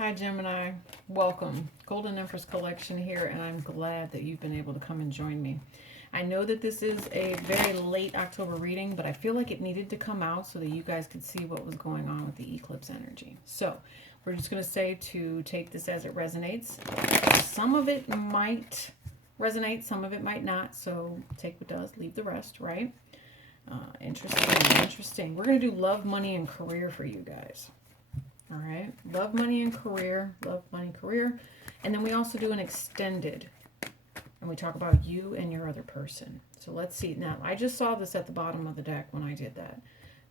Hi, Gemini. Welcome. Golden Empress Collection here, and I'm glad that you've been able to come and join me. I know that this is a very late October reading, but I feel like it needed to come out so that you guys could see what was going on with the eclipse energy. So, we're just going to say to take this as it resonates. Some of it might resonate, some of it might not. So, take what does, leave the rest, right? Interesting. We're going to do love, money, and career for you guys. All right, love, money, and career. Love, money, career. And then we also do an extended. And we talk about you and your other person. So let's see. Now, I just saw this at the bottom of the deck when I did that.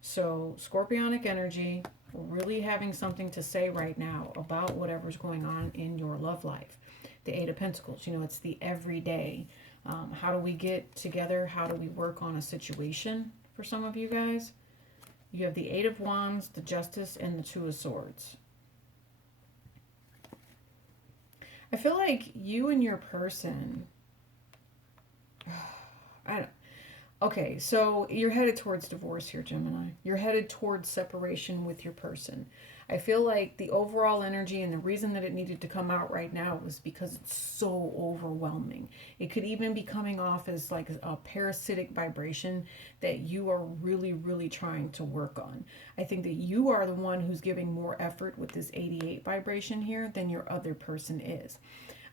So, scorpionic energy, really having something to say right now about whatever's going on in your love life. The Eight of Pentacles, it's the everyday. How do we get together? How do we work on a situation for some of you guys? You have the Eight of Wands, the Justice, and the Two of Swords. I feel like you and your person, okay, so you're headed towards divorce here, Gemini. You're headed towards separation with your person. I feel like the overall energy and the reason that it needed to come out right now was because it's so overwhelming. It could even be coming off as like a parasitic vibration that you are really, really trying to work on. I think that you are the one who's giving more effort with this 88 vibration here than your other person is.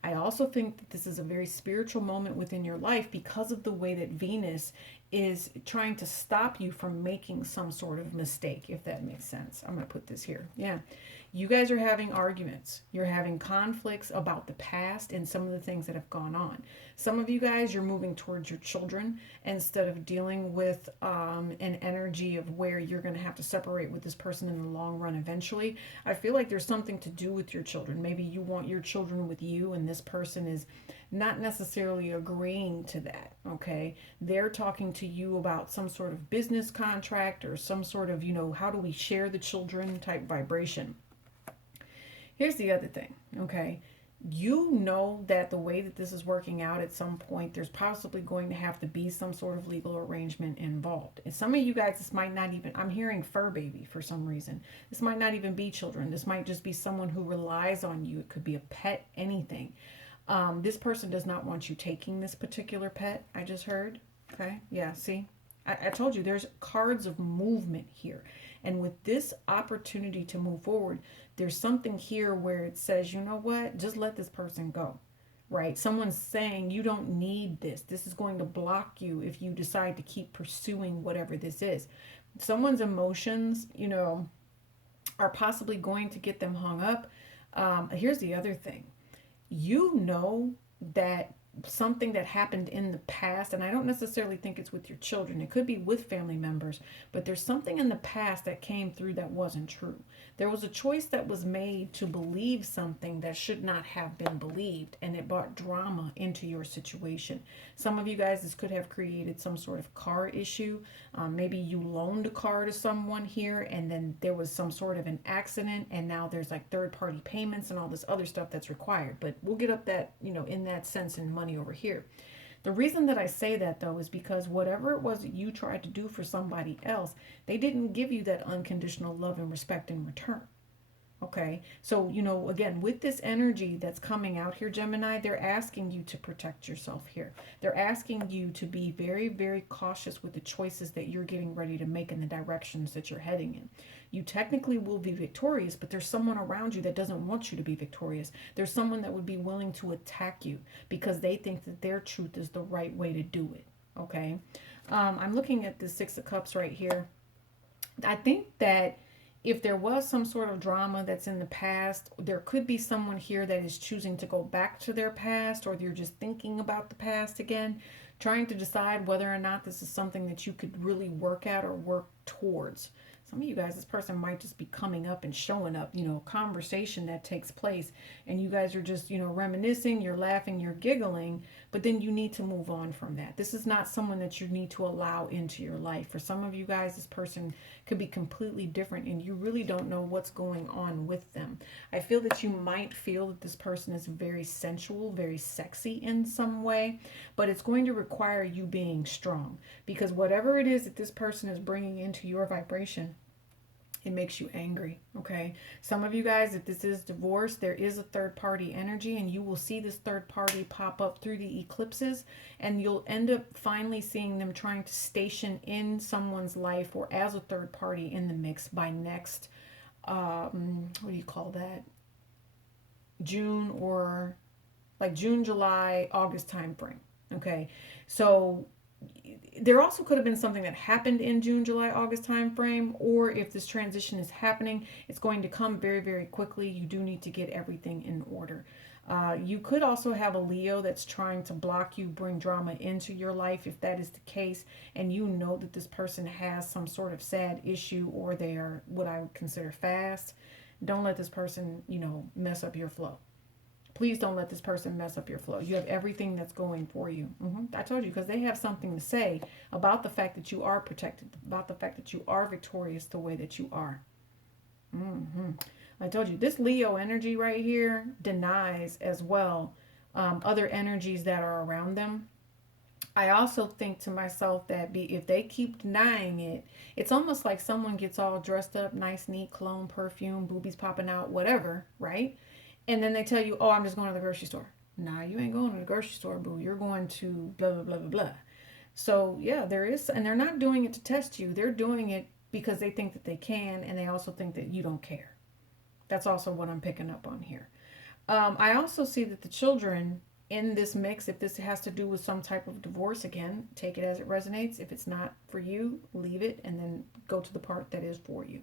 I also think that this is a very spiritual moment within your life because of the way that Venus is trying to stop you from making some sort of mistake, if that makes sense. I'm going to put this here. Yeah. You guys are having arguments. You're having conflicts about the past and some of the things that have gone on. Some of you guys, you're moving towards your children instead of dealing with an energy of where you're going to have to separate with this person in the long run eventually. I feel like there's something to do with your children. Maybe you want your children with you and this person is not necessarily agreeing to that, okay? They're talking to you about some sort of business contract or some sort of, how do we share the children type vibration. Here's the other thing, okay? You know that the way that this is working out at some point, there's possibly going to have to be some sort of legal arrangement involved. And some of you guys, this might not even, I'm hearing fur baby for some reason. This might not even be children. This might just be someone who relies on you. It could be a pet, anything. This person does not want you taking this particular pet, I just heard. Okay, yeah, see? I told you there's cards of movement here. And with this opportunity to move forward, there's something here where it says, you know what, just let this person go, right? Someone's saying you don't need this. This is going to block you if you decide to keep pursuing whatever this is. Someone's emotions, are possibly going to get them hung up. Here's the other thing. You know that something that happened in the past, and I don't necessarily think it's with your children, it could be with family members, but there's something in the past that came through that wasn't true. There was a choice that was made to believe something that should not have been believed, and it brought drama into your situation. Some of you guys, this could have created some sort of car issue. Maybe you loaned a car to someone here, and then there was some sort of an accident, and now there's like third-party payments and all this other stuff that's required. But we'll get up that, in that sense in money over here. The reason that I say that though is because whatever it was that you tried to do for somebody else, they didn't give you that unconditional love and respect in return. Okay, so again, with this energy that's coming out here, Gemini, they're asking you to protect yourself here. They're asking you to be very, very cautious with the choices that you're getting ready to make in the directions that you're heading in. You technically will be victorious, but there's someone around you that doesn't want you to be victorious. There's someone that would be willing to attack you because they think that their truth is the right way to do it. Okay, I'm looking at the Six of Cups right here. I think that if there was some sort of drama that's in the past, there could be someone here that is choosing to go back to their past, or you're just thinking about the past again, trying to decide whether or not this is something that you could really work at or work towards. Some of you guys, this person might just be coming up and showing up, a conversation that takes place, and you guys are just, reminiscing, you're laughing, you're giggling, but then you need to move on from that. This is not someone that you need to allow into your life. For some of you guys, this person could be completely different, and you really don't know what's going on with them. I feel that you might feel that this person is very sensual, very sexy in some way, but it's going to require you being strong, because whatever it is that this person is bringing into your vibration, It makes you angry, okay? Some of you guys, if this is divorce, there is a third party energy, and you will see this third party pop up through the eclipses, and you'll end up finally seeing them trying to station in someone's life or as a third party in the mix by next, what do you call that? June, or like June, July, August time frame, okay? So there also could have been something that happened in June, July, August time frame, or if this transition is happening, it's going to come very, very quickly. You do need to get everything in order. You could also have a Leo that's trying to block you, bring drama into your life, if that is the case, and you know that this person has some sort of sad issue, or they are what I would consider fast. Don't let this person, mess up your flow. Please don't let this person mess up your flow. You have everything that's going for you. I told you, because they have something to say about the fact that you are protected, about the fact that you are victorious the way that you are. I told you, this Leo energy right here denies as well other energies that are around them. I also think to myself that if they keep denying it, it's almost like someone gets all dressed up, nice, neat, cologne, perfume, boobies popping out, whatever, right? And then they tell you, oh, I'm just going to the grocery store. Nah, you ain't going to the grocery store, boo. You're going to blah, blah, blah, blah, blah. So, yeah, there is, and they're not doing it to test you. They're doing it because they think that they can, and they also think that you don't care. That's also what I'm picking up on here. I also see that the children in this mix, if this has to do with some type of divorce, again, take it as it resonates. If it's not for you, leave it, and then go to the part that is for you.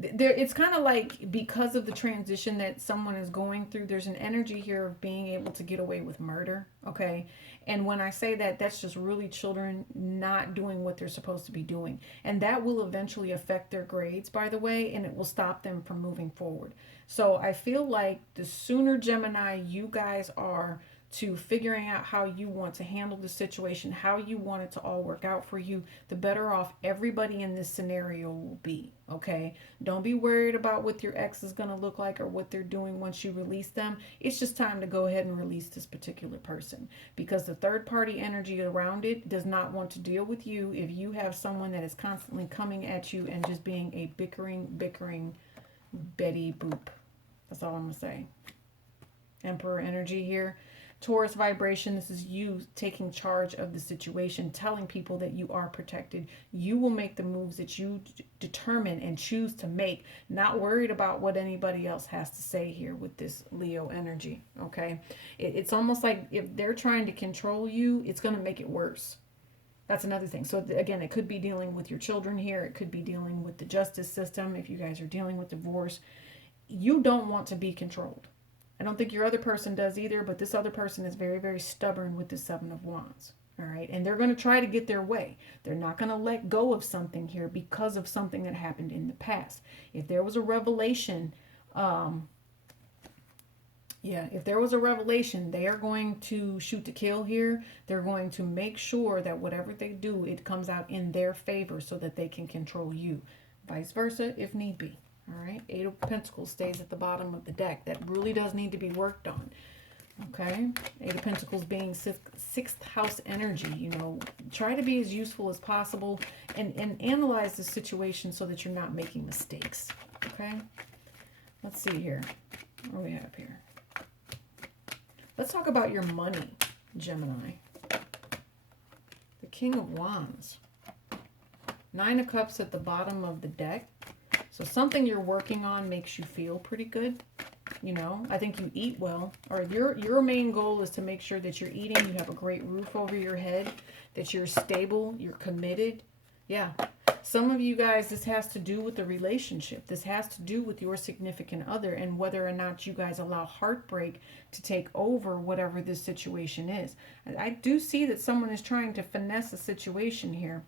It's kind of like, because of the transition that someone is going through, there's an energy here of being able to get away with murder, okay? And when I say that, that's just really children not doing what they're supposed to be doing. And that will eventually affect their grades, by the way, and it will stop them from moving forward. So I feel like the sooner, Gemini, you guys are to figuring out how you want to handle the situation, how you want it to all work out for you, the better off everybody in this scenario will be, okay? Don't be worried about what your ex is going to look like or what they're doing once you release them. It's just time to go ahead and release this particular person, because the third party energy around it does not want to deal with you if you have someone that is constantly coming at you and just being a bickering Betty Boop. That's all I'm going to say. Emperor energy here. Taurus vibration, this is you taking charge of the situation, telling people that you are protected. You will make the moves that you determine and choose to make, not worried about what anybody else has to say here with this Leo energy, okay? It's almost like if they're trying to control you, it's going to make it worse. That's another thing. So again, it could be dealing with your children here. It could be dealing with the justice system. If you guys are dealing with divorce, you don't want to be controlled. I don't think your other person does either, but this other person is very, very stubborn with the Seven of Wands. All right. And they're going to try to get their way. They're not going to let go of something here because of something that happened in the past. If there was a revelation, if there was a revelation, they are going to shoot to kill here. They're going to make sure that whatever they do, it comes out in their favor so that they can control you. Vice versa, if need be. All right, Eight of Pentacles stays at the bottom of the deck. That really does need to be worked on. Okay, Eight of Pentacles being sixth house energy. Try to be as useful as possible and analyze the situation so that you're not making mistakes. Okay, let's see here. What do we have here? Let's talk about your money, Gemini. The King of Wands. Nine of Cups at the bottom of the deck. So something you're working on makes you feel pretty good. I think you eat well, or your main goal is to make sure that you're eating, you have a great roof over your head, that you're stable, you're committed. Yeah. Some of you guys, this has to do with the relationship. This has to do with your significant other and whether or not you guys allow heartbreak to take over whatever this situation is. I do see that someone is trying to finesse a situation here.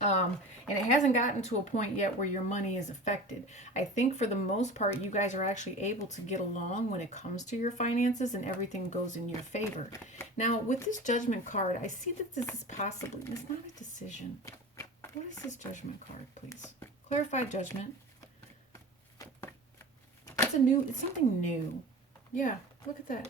And it hasn't gotten to a point yet where your money is affected. I think for the most part, you guys are actually able to get along when it comes to your finances and everything goes in your favor. Now, with this Judgment card, I see that this is possibly, it's not a decision. What is this Judgment card, please? Clarify Judgment. It's something new. Yeah, look at that.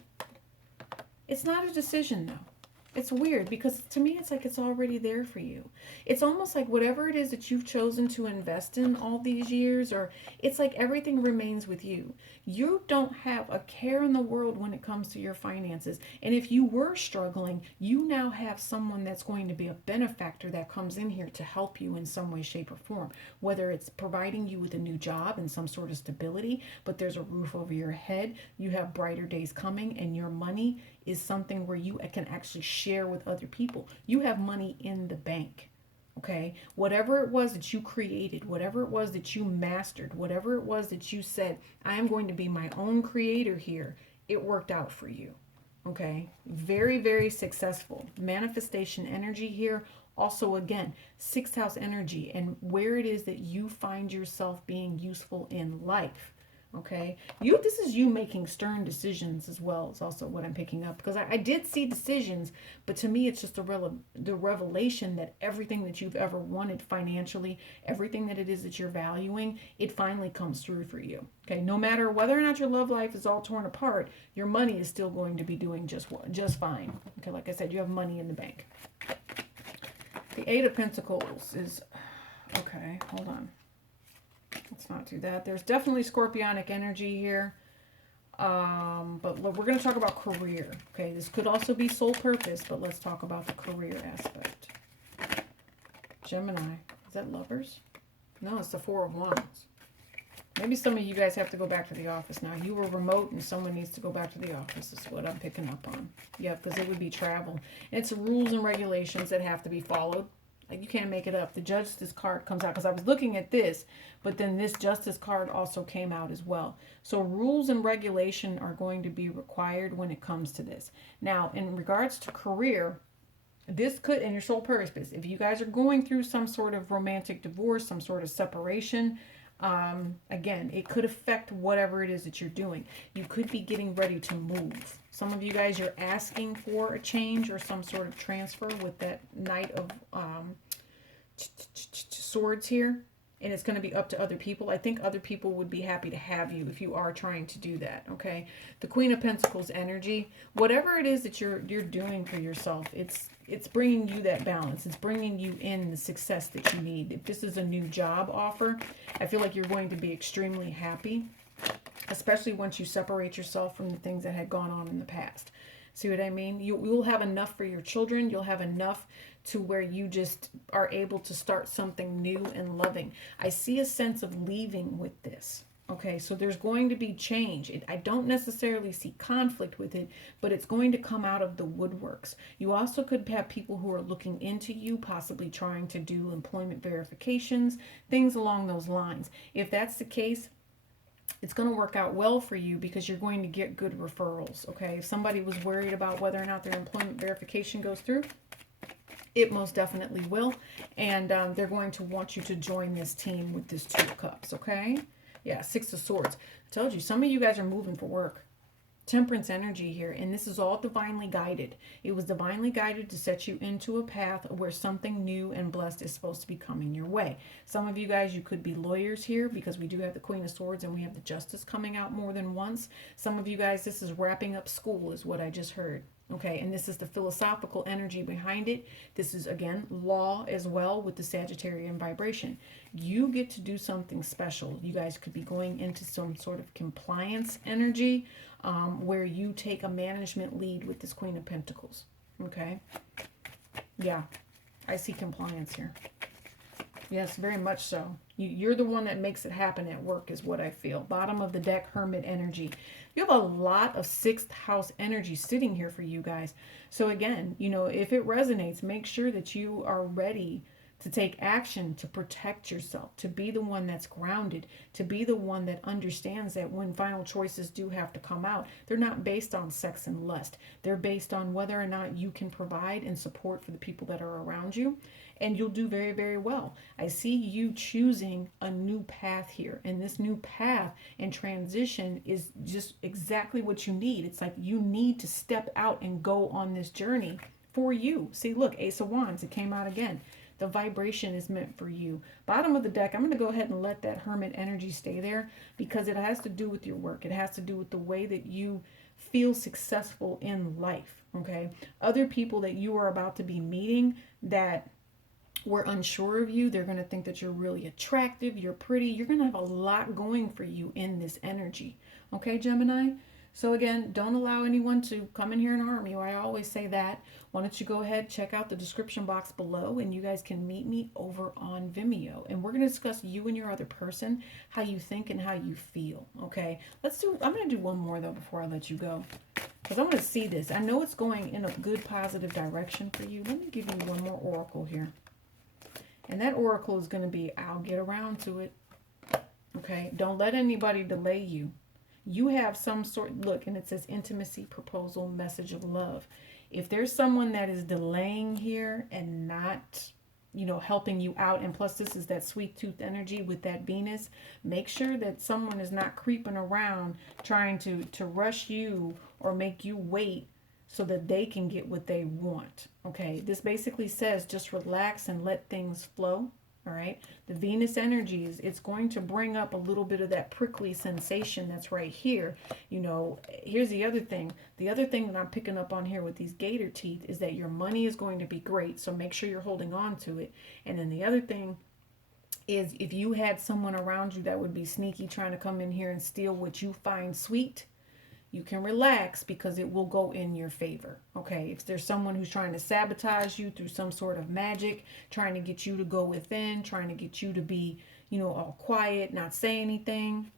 It's not a decision, though. It's weird because to me it's like it's already there for you. It's almost like whatever it is that you've chosen to invest in all these years, or it's like everything remains with you. You don't have a care in the world when it comes to your finances. And if you were struggling, you now have someone that's going to be a benefactor that comes in here to help you in some way, shape, or form. Whether it's providing you with a new job and some sort of stability, but there's a roof over your head, you have brighter days coming, and your money is something where you can actually share with other people. You have money in the bank. Okay, whatever it was that you created, whatever it was that you mastered, whatever it was that you said, I am going to be my own creator here, it worked out for you. Okay, very, very successful. Manifestation energy here. Also, again, sixth house energy and where it is that you find yourself being useful in life. Okay, this is you making stern decisions as well. Is also what I'm picking up, because I did see decisions, but to me it's just the revelation that everything that you've ever wanted financially, everything that it is that you're valuing, it finally comes through for you. Okay, no matter whether or not your love life is all torn apart, your money is still going to be doing just fine. Okay, like I said, you have money in the bank. The Eight of Pentacles is okay. Hold on. Let's not do that. There's definitely scorpionic energy here. But we're going to talk about career. Okay, this could also be soul purpose, but let's talk about the career aspect. Gemini. Is that lovers? No, it's the Four of Wands. Maybe some of you guys have to go back to the office now. You were remote and someone needs to go back to the office is what I'm picking up on. Yeah, because it would be travel. And it's rules and regulations that have to be followed. Like, you can't make it up. The Justice card comes out, because I was looking at this, but then this Justice card also came out as well. So rules and regulation are going to be required when it comes to this. Now, in regards to career, this could, in your soul purpose, if you guys are going through some sort of romantic divorce, some sort of separation, again, it could affect whatever it is that you're doing. You could be getting ready to move. Some of you guys, you're asking for a change or some sort of transfer with that Knight of Swords here. And it's going to be up to other people. I think other people would be happy to have you if you are trying to do that, okay? The Queen of Pentacles energy, whatever it is that you're doing for yourself, it's bringing you that balance. It's bringing you in the success that you need. If this is a new job offer, I feel like you're going to be extremely happy, especially once you separate yourself from the things that had gone on in the past. See what I mean? You will have enough for your children. You'll have enough to where you just are able to start something new and loving. I see a sense of leaving with this. Okay, so there's going to be change. I don't necessarily see conflict with it, but it's going to come out of the woodworks. You also could have people who are looking into you, possibly trying to do employment verifications, things along those lines. If that's the case, it's going to work out well for you because you're going to get good referrals. Okay, if somebody was worried about whether or not their employment verification goes through, it most definitely will. And they're going to want you to join this team with this Two of Cups. Okay. Yeah, Six of Swords. I told you, some of you guys are moving for work. Temperance energy here, and this is all divinely guided. It was divinely guided to set you into a path where something new and blessed is supposed to be coming your way. Some of you guys, you could be lawyers here because we do have the Queen of Swords and we have the Justice coming out more than once. Some of you guys, this is wrapping up school is what I just heard. Okay, and this is the philosophical energy behind it. This is, again, law as well with the Sagittarian vibration. You get to do something special. You guys could be going into some sort of compliance energy where you take a management lead with this Queen of Pentacles. Okay, yeah, I see compliance here. Yes, very much so. You're the one that makes it happen at work is what I feel. Bottom of the deck, Hermit energy. You have a lot of sixth house energy sitting here for you guys. So again, you know, if it resonates, make sure that you are ready to take action, to protect yourself, to be the one that's grounded, to be the one that understands that when final choices do have to come out, they're not based on sex and lust. They're based on whether or not you can provide and support for the people that are around you. And you'll do very, very well. I see you choosing a new path here. And this new path and transition is just exactly what you need. It's like you need to step out and go on this journey for you. See, look, Ace of Wands, it came out again. The vibration is meant for you. Bottom of the deck, I'm going to go ahead and let that Hermit energy stay there because it has to do with your work. It has to do with the way that you feel successful in life. Okay. Other people that you are about to be meeting that were unsure of you, they're going to think that you're really attractive, you're pretty, you're going to have a lot going for you in this energy. Okay, Gemini? So again, don't allow anyone to come in here and harm you. I always say that. Why don't you go ahead, check out the description box below, and you guys can meet me over on Vimeo. And we're going to discuss you and your other person, how you think and how you feel. Okay, I'm going to do one more though before I let you go, because I want to see this. I know it's going in a good positive direction for you. Let me give you one more oracle here. And that oracle is going to be, I'll get around to it. Okay, don't let anybody delay you. You have some sort, look, and it says intimacy, proposal, message of love. If there's someone that is delaying here and not, helping you out, and plus this is that sweet tooth energy with that Venus, make sure that someone is not creeping around trying to rush you or make you wait so that they can get what they want. Okay, this basically says just relax and let things flow. All right, the Venus energies, it's going to bring up a little bit of that prickly sensation that's right here. Here's the other thing. The other thing that I'm picking up on here with these gator teeth is that your money is going to be great. So make sure you're holding on to it. And then the other thing is, if you had someone around you that would be sneaky trying to come in here and steal what you find sweet, you can relax because it will go in your favor. Okay, if there's someone who's trying to sabotage you through some sort of magic, trying to get you to go within, trying to get you to be, all quiet, not say anything,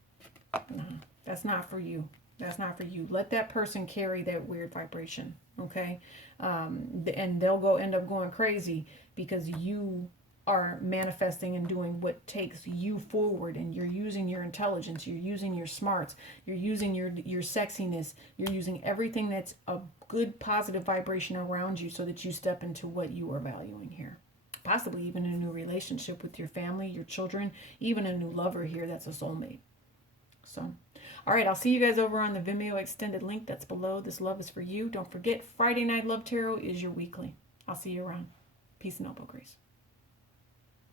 no, that's not for you. That's not for you. Let that person carry that weird vibration. Okay, and they'll end up going crazy because you are manifesting and doing what takes you forward, and you're using your intelligence, you're using your smarts, you're using your sexiness, you're using everything that's a good positive vibration around you so that you step into what you are valuing here. Possibly even a new relationship with your family, your children, even a new lover here that's a soulmate. So, all right, I'll see you guys over on the Vimeo extended link that's below. This love is for you. Don't forget, Friday Night Love Tarot is your weekly. I'll see you around. Peace and elbow grease.